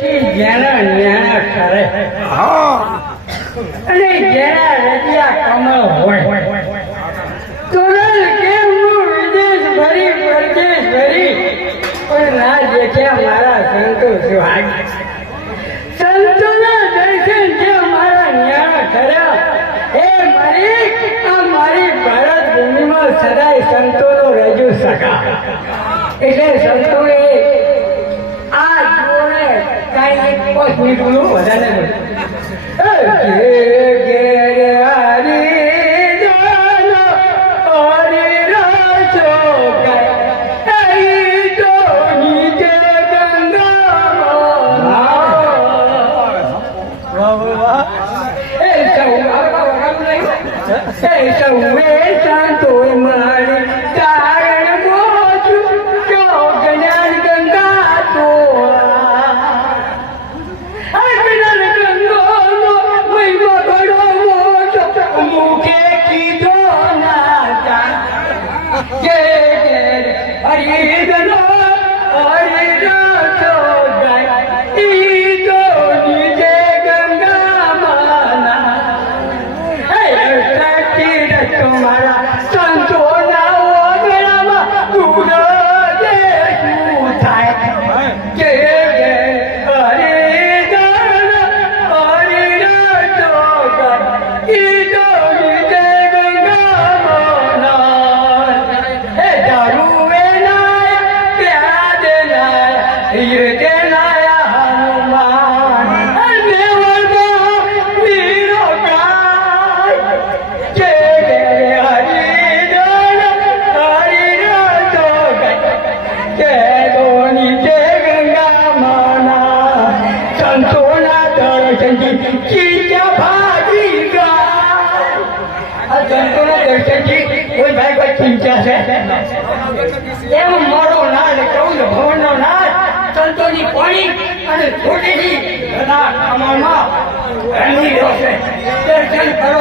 જેના ન્યાણા કરે અને જેના રજિયા કમળ હોય તોરલ કેમનું વિદેશ ભરી પરદેશ ભરી પણ ના દેખ્યા મારા સંતો સુહાગ સંતોના દર્શન જે મારા ન્યાણા કર્યા એ મારી ભારત ભૂમિમાં સદાય સંતોનો રજૂ સકા એટલે સંતોએ આ જોડે કાંઈ 5 મિનિટનું વધારે દર્શન કરો